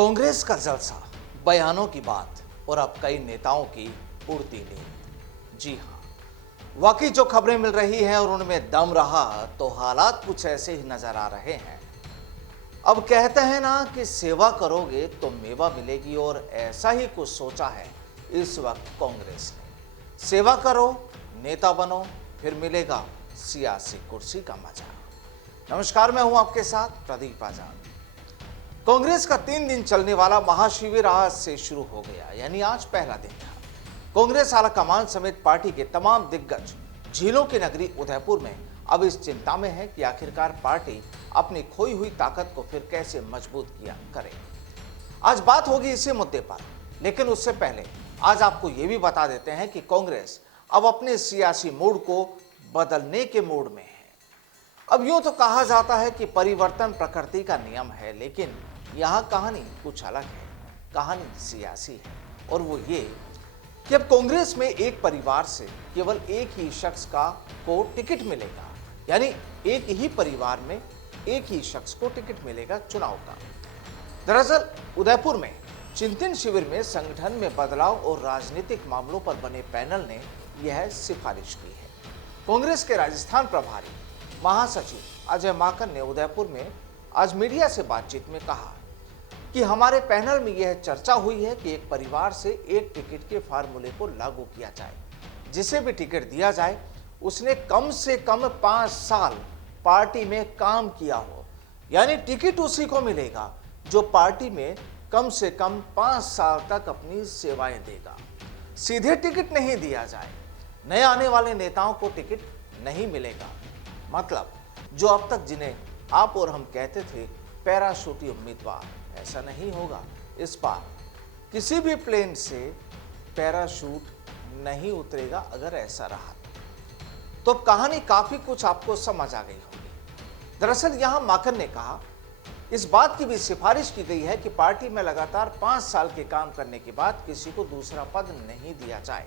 कांग्रेस का जलसा, बयानों की बात और अब कई नेताओं की उड़ती नींद। जी हाँ, वाकई जो खबरें मिल रही हैं और उनमें दम रहा तो हालात कुछ ऐसे ही नजर आ रहे हैं। अब कहते हैं ना कि सेवा करोगे तो मेवा मिलेगी, और ऐसा ही कुछ सोचा है इस वक्त कांग्रेस ने। सेवा करो, नेता बनो, फिर मिलेगा सियासी कुर्सी का मजा। नमस्कार, मैं हूं आपके साथ प्रदीप आजाद। कांग्रेस का 3 दिन चलने वाला महाशिविर आज से शुरू हो गया, यानी आज पहला दिन था। कांग्रेस आला कमान समेत पार्टी के तमाम दिग्गज झीलों की नगरी उदयपुर में अब इस चिंता में है कि आखिरकार पार्टी अपनी खोई हुई ताकत को फिर कैसे मजबूत किया करे। आज बात होगी इसी मुद्दे पर, लेकिन उससे पहले आज आपको यह भी बता देते हैं कि कांग्रेस अब अपने सियासी मूड को बदलने के मूड में है। अब यूं तो कहा जाता है कि परिवर्तन प्रकृति का नियम है, लेकिन यहाँ कहानी कुछ अलग है। कहानी सियासी है, और वो ये कि अब कांग्रेस में एक परिवार से केवल एक ही शख्स को टिकट मिलेगा, यानी एक ही परिवार में एक ही शख्स को टिकट मिलेगा चुनाव का। दरअसल उदयपुर में चिंतन शिविर में संगठन में बदलाव और राजनीतिक मामलों पर बने पैनल ने यह सिफारिश की है। कांग्रेस के राजस्थान प्रभारी महासचिव अजय माकन ने उदयपुर में आज मीडिया से बातचीत में कहा कि हमारे पैनल में यह चर्चा हुई है कि एक परिवार से एक टिकट के फार्मूले को लागू किया जाए। जिसे भी टिकट दिया जाए उसने कम से कम 5 साल पार्टी में काम किया हो, यानी टिकट उसी को मिलेगा जो पार्टी में कम से कम 5 साल तक अपनी सेवाएं देगा। सीधे टिकट नहीं दिया जाए। नए आने वाले नेताओं को टिकट नहीं मिलेगा, मतलब जो अब तक जिन्हें आप और हम कहते थे पैराशूटी उम्मीदवार, ऐसा नहीं होगा। इस बार किसी भी प्लेन से पैराशूट नहीं उतरेगा। अगर ऐसा रहा तो कहानी काफी कुछ आपको समझ आ गई होगी। दरअसल यहां माकन ने कहा, इस बात की भी सिफारिश की गई है कि पार्टी में लगातार 5 साल के काम करने के बाद किसी को दूसरा पद नहीं दिया जाए।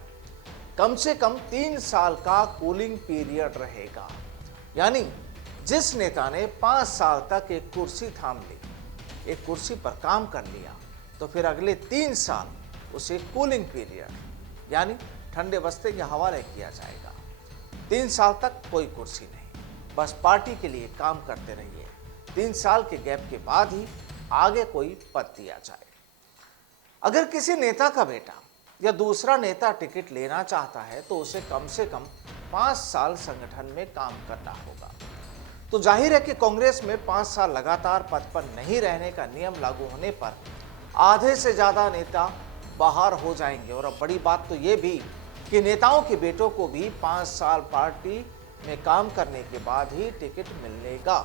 कम से कम 3 साल का कूलिंग पीरियड रहेगा, यानी जिस नेता ने 5 साल तक एक कुर्सी थाम ली, एक कुर्सी पर काम कर लिया, तो फिर अगले 3 साल उसे कूलिंग पीरियड यानी ठंडे बस्ते के हवाले किया जाएगा। 3 साल तक कोई कुर्सी नहीं, बस पार्टी के लिए काम करते रहिए। 3 साल के गैप के बाद ही आगे कोई पद दिया जाए। अगर किसी नेता का बेटा या दूसरा नेता टिकट लेना चाहता है तो उसे कम से कम 5 साल संगठन में काम करना होगा। तो जाहिर है कि कांग्रेस में 5 साल लगातार पद पर नहीं रहने का नियम लागू होने पर आधे से ज्यादा नेता बाहर हो जाएंगे। और अब बड़ी बात तो ये भी कि नेताओं के बेटों को भी 5 साल पार्टी में काम करने के बाद ही टिकट मिलेगा,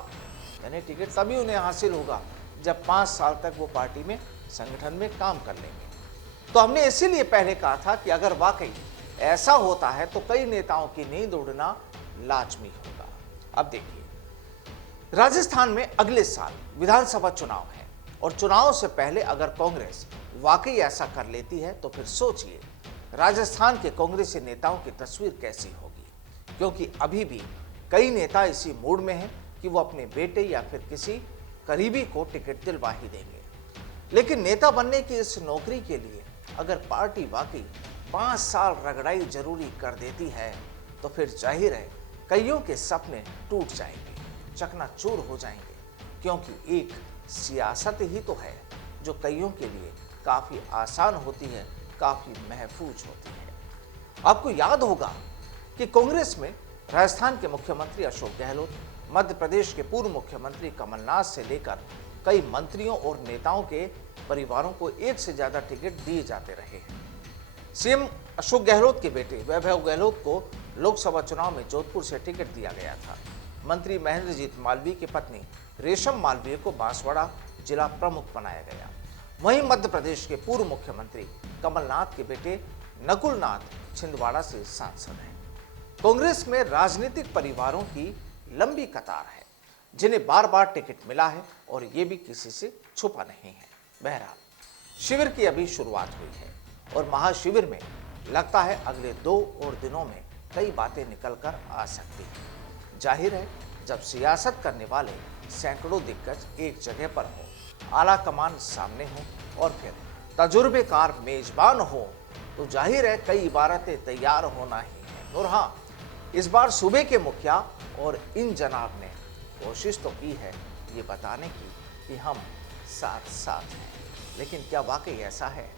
यानी टिकट तभी उन्हें हासिल होगा जब 5 साल तक वो पार्टी में संगठन में काम कर लेंगे। तो हमने इसीलिए पहले कहा था कि अगर वाकई ऐसा होता है तो कई नेताओं की नींद उड़ना लाजमी होगा। अब देखिए, राजस्थान में अगले साल विधानसभा चुनाव है, और चुनाव से पहले अगर कांग्रेस वाकई ऐसा कर लेती है तो फिर सोचिए राजस्थान के कांग्रेसी नेताओं की तस्वीर कैसी होगी। क्योंकि अभी भी कई नेता इसी मूड में हैं कि वो अपने बेटे या फिर किसी करीबी को टिकट दिलवा ही देंगे। लेकिन नेता बनने की इस नौकरी के लिए अगर पार्टी वाकई 5 साल रगड़ाई जरूरी कर देती है तो फिर जाहिर है कईयों के सपने टूट जाएंगे, चकनाचूर हो जाएंगे। क्योंकि एक सियासत ही तो है जो कईयों के लिए काफी आसान होती है, काफी महफूज होती है। आपको याद होगा कि कांग्रेस में राजस्थान के मुख्यमंत्री अशोक गहलोत, मध्य प्रदेश के पूर्व मुख्यमंत्री कमलनाथ से लेकर कई मंत्रियों और नेताओं के परिवारों को एक से ज्यादा टिकट दिए जाते रहे हैं। सीएम अशोक गहलोत के बेटे वैभव गहलोत को लोकसभा चुनाव में जोधपुर से टिकट दिया गया था। मंत्री महेंद्रजीत मालवीय की पत्नी रेशम मालवीय को बांसवाड़ा जिला प्रमुख बनाया गया। वहीं मध्य प्रदेश के पूर्व मुख्यमंत्री कमलनाथ के बेटे नकुलनाथ छिंदवाड़ा से सांसद हैं। कांग्रेस में राजनीतिक परिवारों की लंबी कतार है जिन्हें बार बार टिकट मिला है, और ये भी किसी से छुपा नहीं है। बहरहाल शिविर की अभी शुरुआत हुई है, और महाशिविर में लगता है अगले 2 और दिनों में कई बातें निकल कर आ सकती हैं। जाहिर है जब सियासत करने वाले सैकड़ों दिग्गज एक जगह पर हो, आला कमान सामने हो और फिर तजुर्बेकार मेजबान हो, तो जाहिर है कई इबारतें तैयार होना ही है। और हाँ, इस बार सूबे के मुखिया और इन जनाब ने कोशिश तो की है ये बताने की कि हम साथ साथ हैं, लेकिन क्या वाकई ऐसा है,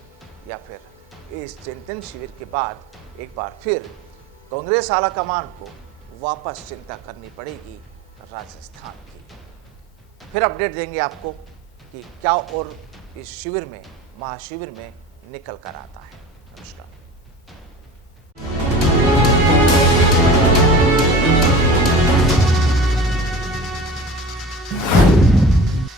या फिर इस चिंतन शिविर के बाद एक बार फिर कांग्रेस आलाकमान को वापस चिंता करनी पड़ेगी राजस्थान की। फिर अपडेट देंगे आपको कि क्या और इस शिविर में, महाशिविर में निकल कर आता है।